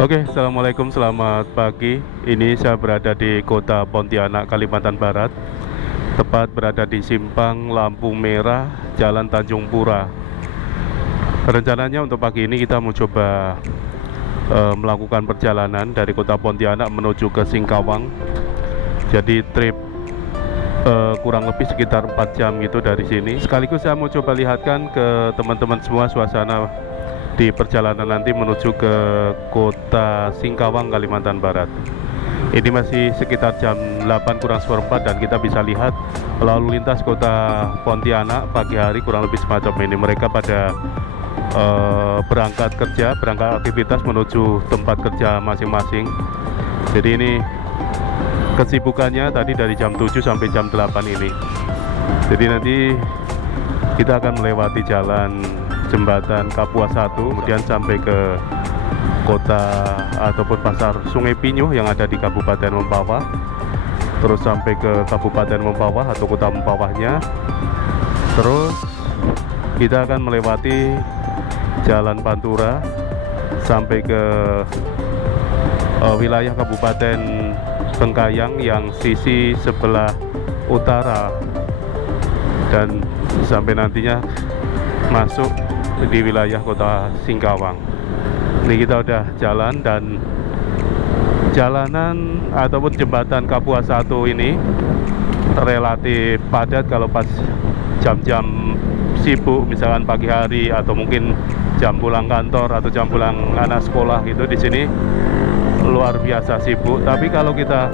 Oke, assalamualaikum, selamat pagi. Ini saya berada di kota Pontianak, Kalimantan Barat. Tepat berada di simpang lampu merah, Jalan Tanjung Pura. Rencananya untuk pagi ini kita mau coba melakukan perjalanan dari kota Pontianak menuju ke Singkawang. Jadi trip kurang lebih sekitar 4 jam gitu dari sini. Sekaligus saya mau coba lihatkan ke teman-teman semua suasana di perjalanan nanti menuju ke kota Singkawang, Kalimantan Barat. Ini masih sekitar jam 8 kurang seperempat dan kita bisa lihat lalu lintas kota Pontianak pagi hari kurang lebih semacam ini. Mereka pada berangkat kerja, berangkat aktivitas menuju tempat kerja masing-masing. Jadi ini kesibukannya tadi dari jam 7 sampai jam 8 ini. Jadi nanti kita akan melewati jalan jembatan Kapuas 1, kemudian sampai ke kota ataupun pasar Sungai Pinyuh yang ada di Kabupaten Mempawah, terus sampai ke Kabupaten Mempawah atau kota Mempawahnya. Terus kita akan melewati Jalan Pantura sampai ke wilayah Kabupaten Bengkayang yang sisi sebelah utara, dan sampai nantinya masuk di wilayah kota Singkawang. Ini kita udah jalan, dan jalanan ataupun jembatan Kapuas 1 ini relatif padat kalau pas jam-jam sibuk, misalkan pagi hari atau mungkin jam pulang kantor atau jam pulang anak sekolah gitu. Di sini luar biasa sibuk. Tapi kalau kita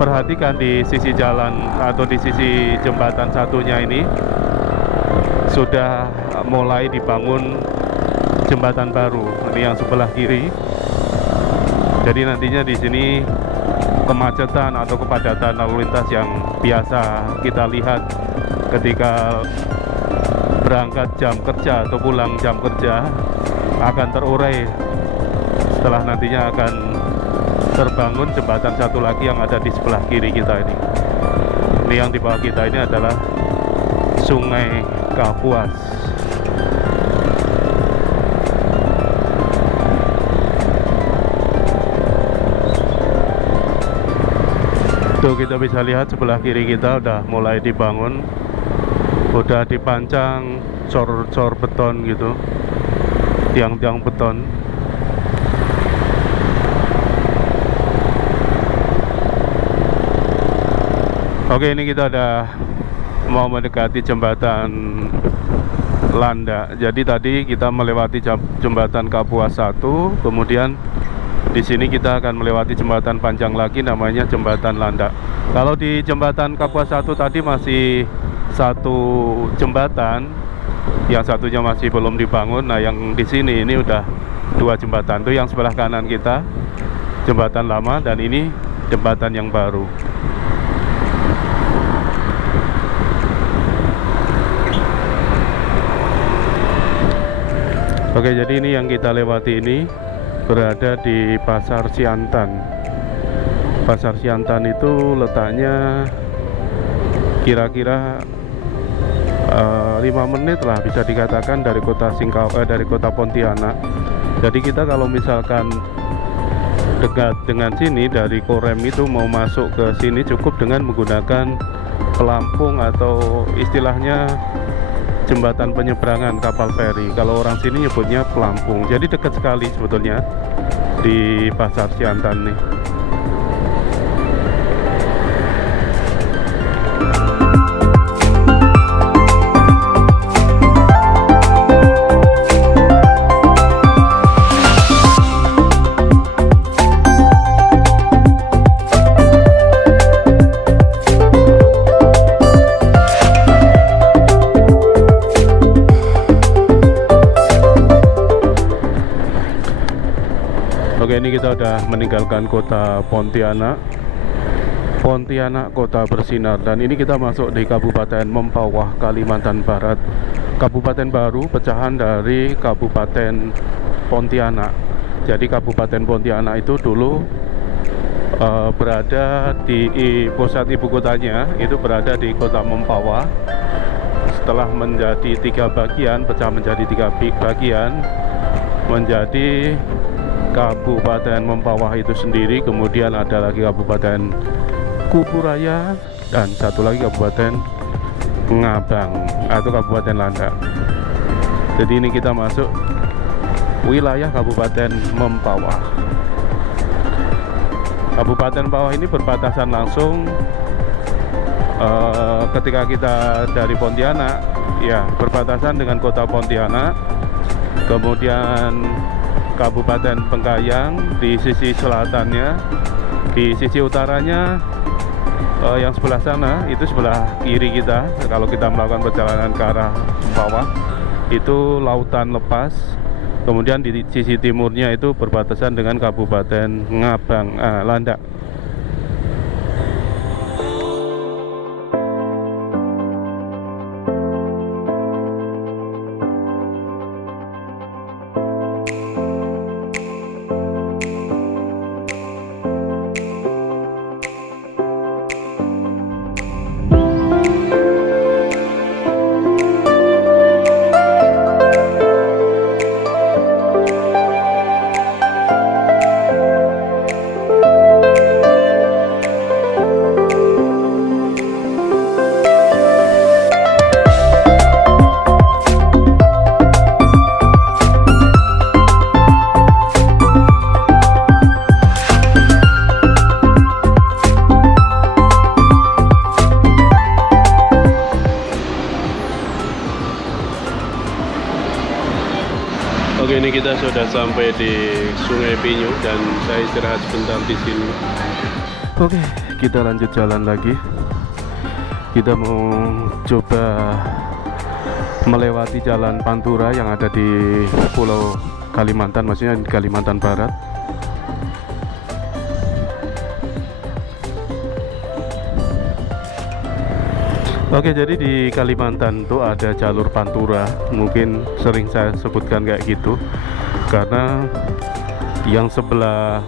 perhatikan di sisi jalan atau di sisi jembatan satunya ini sudah mulai dibangun jembatan baru. Ini yang sebelah kiri. Jadi nantinya di sini kemacetan atau kepadatan lalu lintas yang biasa kita lihat ketika berangkat jam kerja atau pulang jam kerja akan terurai setelah nantinya akan terbangun jembatan satu lagi yang ada di sebelah kiri kita ini. Ini yang di bawah kita ini adalah Sungai Kapuas. Tuh kita bisa lihat sebelah kiri kita udah mulai dibangun, udah dipancang cor-cor beton gitu, tiang-tiang beton. Oke, ini kita udah mau mendekati jembatan Landak. Jadi tadi kita melewati jembatan Kapuas 1, kemudian di sini kita akan melewati jembatan panjang lagi namanya jembatan Landak. Kalau di jembatan Kapuas 1 tadi masih satu jembatan, yang satunya masih belum dibangun. Nah, yang di sini ini udah dua jembatan. Tuh yang sebelah kanan kita jembatan lama, dan ini jembatan yang baru. Oke, jadi ini yang kita lewati ini berada di Pasar Siantan. Pasar Siantan itu letaknya kira-kira 5 menit lah bisa dikatakan dari kota dari kota Pontianak. Jadi kita kalau misalkan dekat dengan sini dari Korem itu mau masuk ke sini cukup dengan menggunakan pelampung atau istilahnya jembatan penyeberangan kapal feri. Kalau orang sini nyebutnya pelampung. Jadi dekat sekali sebetulnya di Pasar Siantan nih. Oke, ini kita udah meninggalkan kota Pontianak. Pontianak kota bersinar, dan ini kita masuk di Kabupaten Mempawah, Kalimantan Barat. Kabupaten baru pecahan dari Kabupaten Pontianak. Jadi Kabupaten Pontianak itu dulu berada di pusat ibu kotanya itu berada di kota Mempawah. Setelah menjadi 3 bagian, pecah menjadi 3 bagian, menjadi Kabupaten Mempawah itu sendiri, kemudian ada lagi Kabupaten Kuburaya, dan satu lagi Kabupaten Ngabang atau Kabupaten Landak. Jadi ini kita masuk wilayah Kabupaten Mempawah. Kabupaten Mempawah ini berbatasan langsung ketika kita dari Pontianak, ya berbatasan dengan kota Pontianak, kemudian Kabupaten Pengkayang di sisi selatannya, di sisi utaranya yang sebelah sana itu sebelah kiri kita. Kalau kita melakukan perjalanan ke arah Mempawah itu lautan lepas, kemudian di sisi timurnya itu berbatasan dengan Kabupaten Ngabang, Landak. Oke, ini kita sudah sampai di Sungai Pinyu dan saya istirahat sebentar di sini. Oke, kita lanjut jalan lagi. Kita mau coba melewati jalan Pantura yang ada di Pulau Kalimantan, maksudnya di Kalimantan Barat. Oke, jadi di Kalimantan itu ada jalur Pantura. Mungkin sering saya sebutkan kayak gitu karena yang sebelah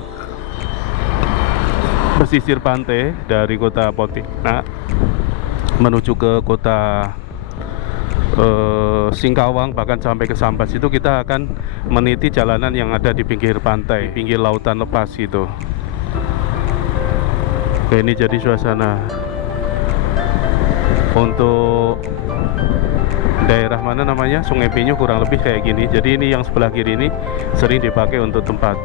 pesisir pantai dari kota Pontianak menuju ke kota Singkawang, bahkan sampai ke Sambas, itu kita akan meniti jalanan yang ada di pinggir pantai, pinggir lautan lepas gitu. Oke, ini jadi suasana untuk daerah mana namanya Sungai Pinyu, kurang lebih kayak gini. Jadi ini yang sebelah kiri ini sering dipakai untuk tempat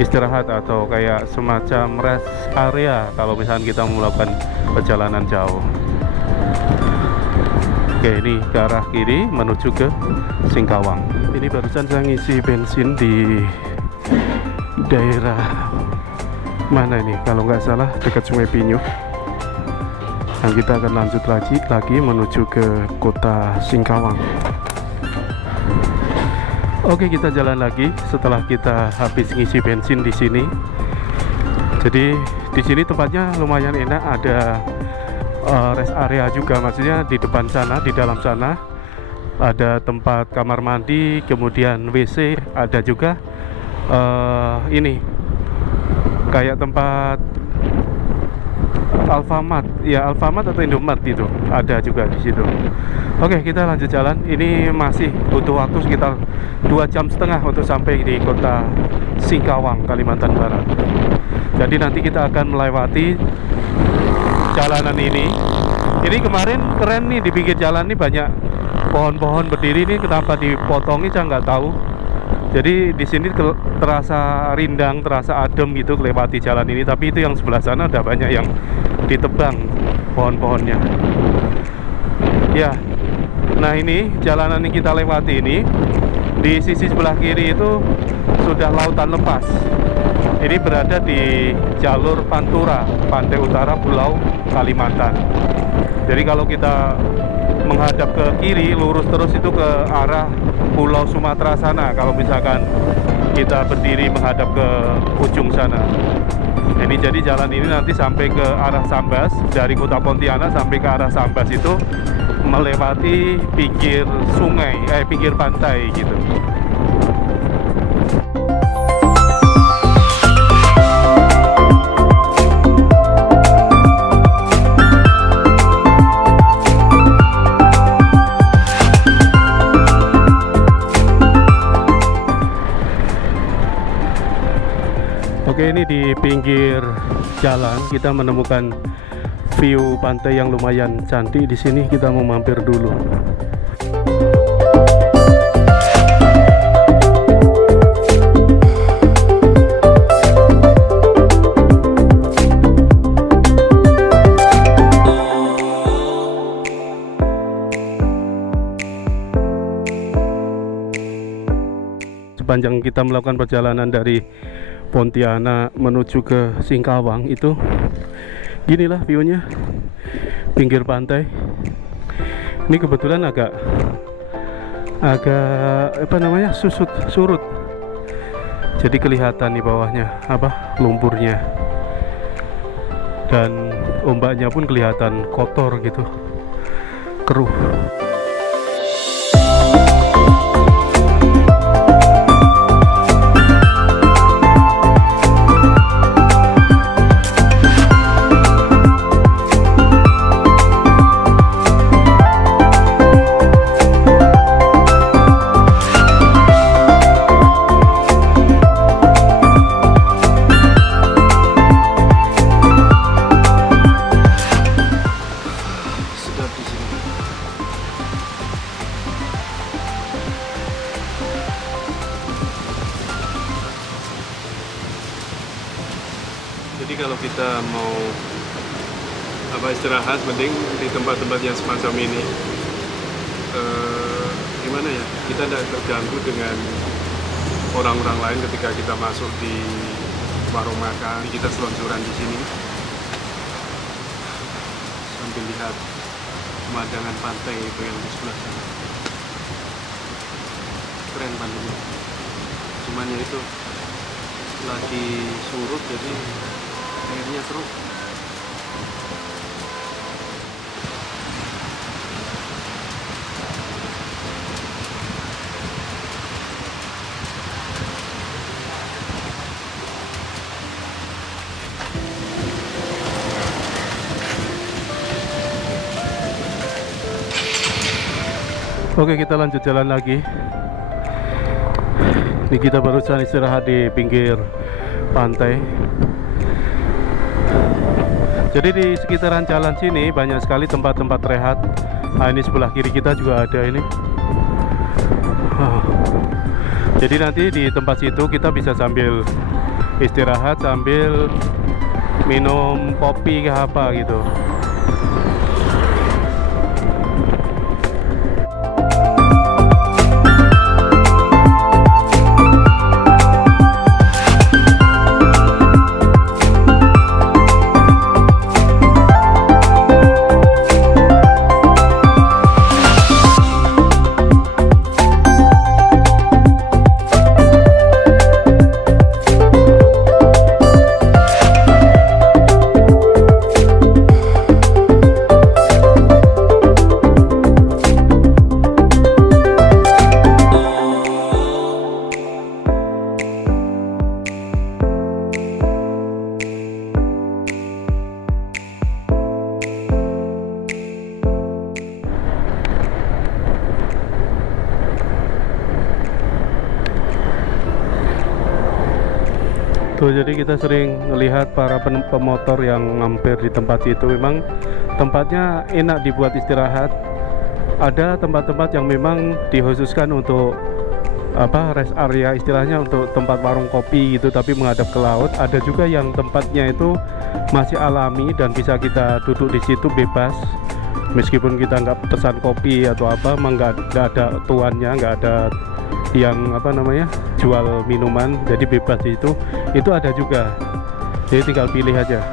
istirahat atau kayak semacam rest area kalau misalnya kita melakukan perjalanan jauh. Oke, ini ke arah kiri menuju ke Singkawang. Ini barusan saya ngisi bensin di daerah mana ini, kalau nggak salah dekat Sungai Pinyu. Dan kita akan lanjut lagi menuju ke kota Singkawang. Oke, kita jalan lagi setelah kita habis ngisi bensin di sini. Jadi di sini tempatnya lumayan enak, ada rest area juga, maksudnya di depan sana, di dalam sana ada tempat kamar mandi, kemudian WC, ada juga ini kayak tempat Alfamart, ya Alfamart atau Indomart itu ada juga di situ. Oke, kita lanjut jalan. Ini masih butuh waktu sekitar 2,5 jam untuk sampai di kota Singkawang, Kalimantan Barat. Jadi nanti kita akan melewati jalanan ini. Ini kemarin keren nih, di pinggir jalan ini banyak pohon-pohon berdiri. Ini kenapa dipotongi saya nggak tahu. Jadi di sini terasa rindang, terasa adem gitu melewati jalan ini. Tapi itu yang sebelah sana udah banyak yang ditebang pohon-pohonnya. Ya, nah ini jalanan yang kita lewati ini, di sisi sebelah kiri itu sudah lautan lepas. Ini berada di jalur Pantura, pantai utara Pulau Kalimantan. Jadi kalau kita menghadap ke kiri, lurus terus itu ke arah Pulau Sumatera sana. Kalau misalkan kita berdiri menghadap ke ujung sana. Ini jadi jalan ini nanti sampai ke arah Sambas, dari kota Pontianak sampai ke arah Sambas itu melewati pinggir sungai, pinggir pantai gitu. Oke, ini di pinggir jalan kita menemukan view pantai yang lumayan cantik. Di sini kita mau mampir dulu. Sepanjang kita melakukan perjalanan dari Pontianak menuju ke Singkawang itu ginilah view-nya, pinggir pantai. Ini kebetulan agak apa namanya, surut, jadi kelihatan di bawahnya lumpurnya, dan ombaknya pun kelihatan kotor gitu, keruh. Jadi kalau kita mau istirahat, mending di tempat-tempat yang semacam ini. Gimana ya? Kita tidak terganggu dengan orang-orang lain ketika kita masuk di warung makan. Kita selonjoran di sini sambil lihat pemandangan pantai itu yang di sebelah sana. Keren pantainya. Cuman ya itu lagi surut, jadi airnya keruh. Oke, kita lanjut jalan lagi. Ini kita barusan istirahat di pinggir pantai. Jadi di sekitaran jalan sini banyak sekali tempat-tempat rehat. Nah, ini sebelah kiri kita juga ada ini. Jadi nanti di tempat situ kita bisa sambil istirahat, sambil minum kopi ke apa gitu. Tuh, jadi kita sering melihat para pemotor yang mampir di tempat itu. Memang tempatnya enak dibuat istirahat. Ada tempat-tempat yang memang dikhususkan untuk rest area, istilahnya untuk tempat warung kopi gitu, tapi menghadap ke laut. Ada juga yang tempatnya itu masih alami dan bisa kita duduk di situ bebas. Meskipun kita nggak pesan kopi atau apa, emang nggak ada tuannya, nggak ada yang jual minuman, jadi bebas di situ. Itu ada juga, jadi tinggal pilih aja.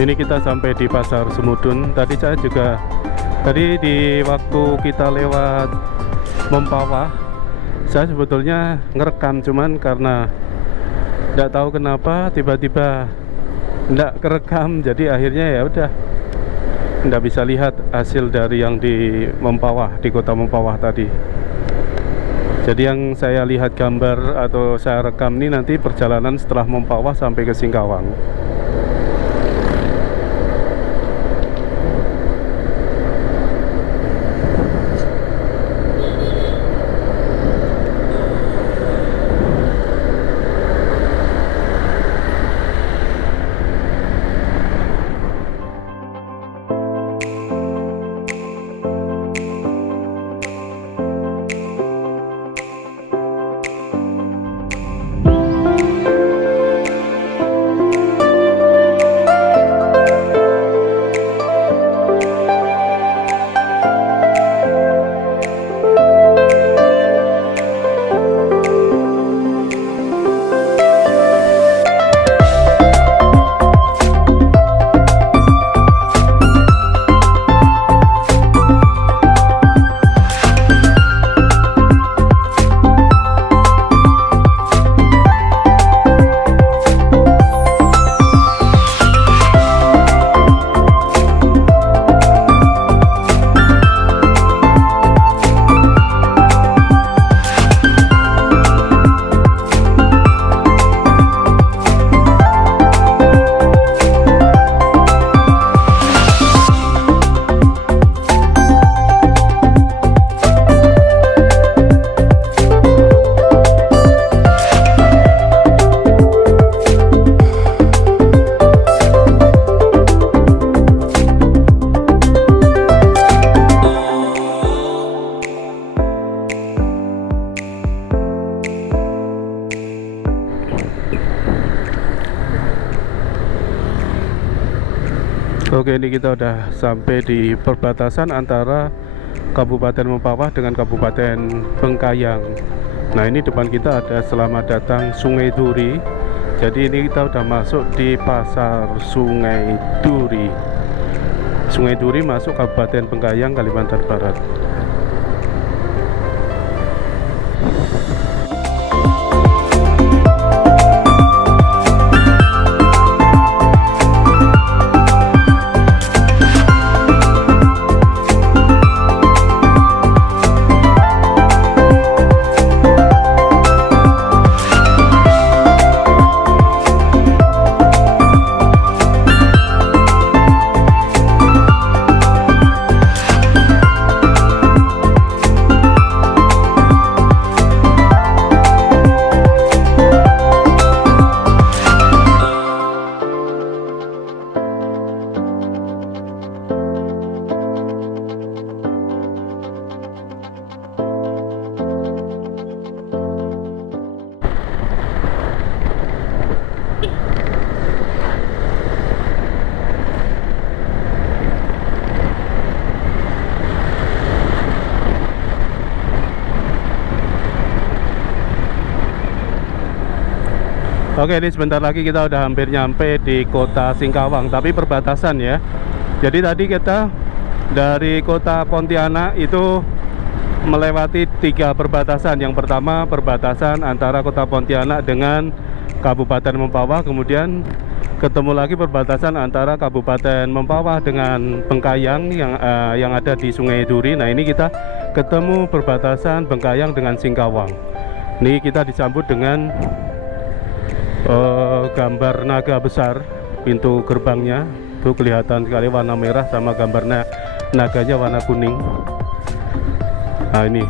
Ini kita sampai di Pasar Semudun. Tadi saya juga di waktu kita lewat Mempawah, saya sebetulnya ngerekam, cuman karena tidak tahu kenapa tiba-tiba tidak kerekam, jadi akhirnya ya udah tidak bisa lihat hasil dari yang di Mempawah, di kota Mempawah tadi. Jadi yang saya lihat gambar atau saya rekam ini nanti perjalanan setelah Mempawah sampai ke Singkawang. Oke, ini kita udah sampai di perbatasan antara Kabupaten Mempawah dengan Kabupaten Bengkayang. Nah, ini depan kita ada selamat datang Sungai Duri. Jadi ini kita udah masuk di pasar Sungai Duri. Sungai Duri masuk Kabupaten Bengkayang, Kalimantan Barat. Oke, ini sebentar lagi kita udah hampir nyampe di kota Singkawang, tapi perbatasan ya. Jadi tadi kita dari kota Pontianak itu melewati 3 perbatasan. Yang pertama perbatasan antara kota Pontianak dengan Kabupaten Mempawah, kemudian ketemu lagi perbatasan antara Kabupaten Mempawah dengan Bengkayang yang ada di Sungai Duri. Nah, ini kita ketemu perbatasan Bengkayang dengan Singkawang. Ini kita disambut dengan gambar naga besar pintu gerbangnya. Itu kelihatan sekali warna merah sama gambarnya naganya warna kuning. Nah, ini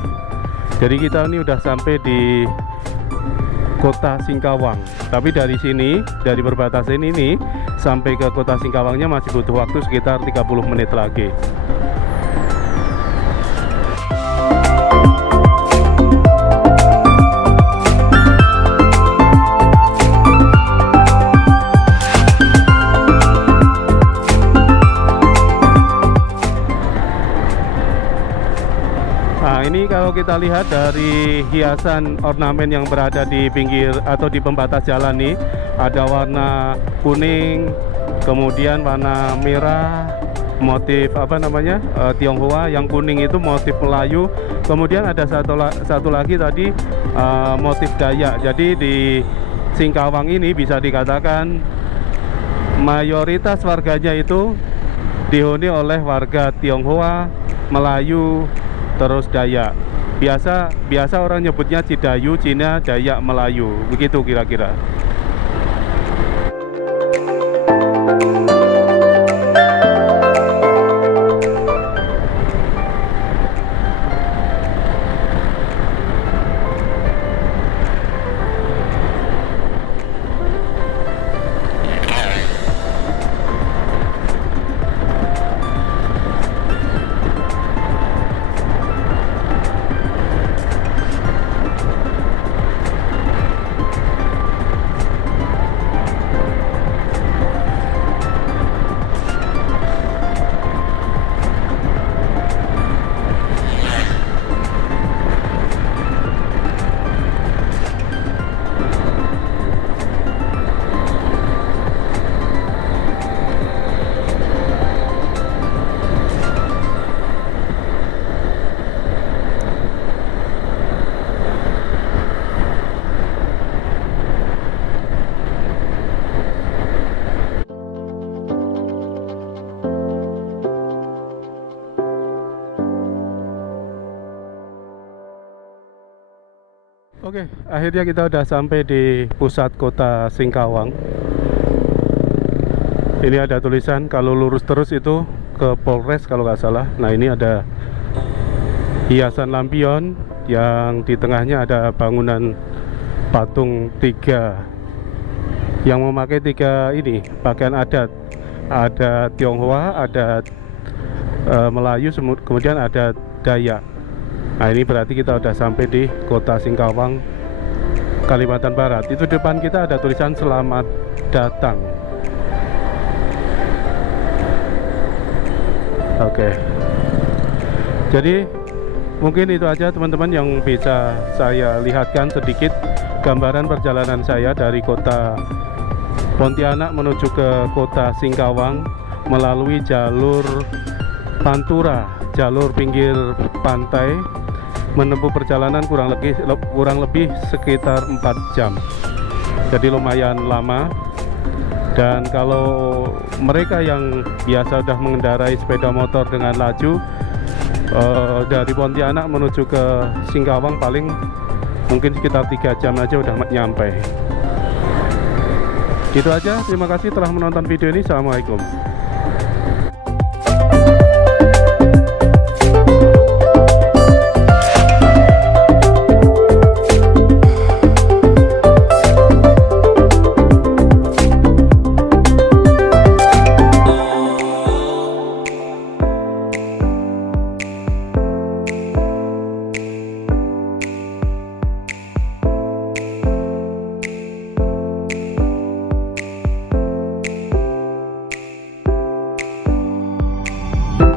jadi kita ini udah sampai di kota Singkawang, tapi dari sini, dari perbatasan ini sampai ke kota Singkawangnya masih butuh waktu sekitar 30 menit lagi. Ini kalau kita lihat dari hiasan ornamen yang berada di pinggir atau di pembatas jalan nih, ada warna kuning, kemudian warna merah, motif apa namanya Tionghoa, yang kuning itu motif Melayu, kemudian ada satu lagi tadi motif Dayak. Jadi di Singkawang ini bisa dikatakan mayoritas warganya itu dihuni oleh warga Tionghoa, Melayu, terus Dayak. Biasa orang nyebutnya Cidayu, Cina, Dayak, Melayu, begitu kira-kira. Oke, akhirnya kita udah sampai di pusat kota Singkawang. Ini ada tulisan kalau lurus terus itu ke Polres kalau nggak salah. Nah, ini ada hiasan lampion yang di tengahnya ada bangunan patung 3 yang memakai 3 ini pakaian adat. Ada Tionghoa, ada Melayu, kemudian ada Dayak. Nah, ini berarti kita udah sampai di kota Singkawang, Kalimantan Barat. Itu depan kita ada tulisan selamat datang. Oke. Jadi mungkin itu aja teman-teman yang bisa saya lihatkan sedikit gambaran perjalanan saya dari kota Pontianak menuju ke kota Singkawang melalui jalur Pantura, jalur pinggir pantai, menempuh perjalanan kurang lebih sekitar 4 jam. Jadi lumayan lama. Dan kalau mereka yang biasa sudah mengendarai sepeda motor dengan laju dari Pontianak menuju ke Singkawang paling mungkin sekitar 3 jam aja udah nyampe. Gitu aja, terima kasih telah menonton video ini. Assalamualaikum.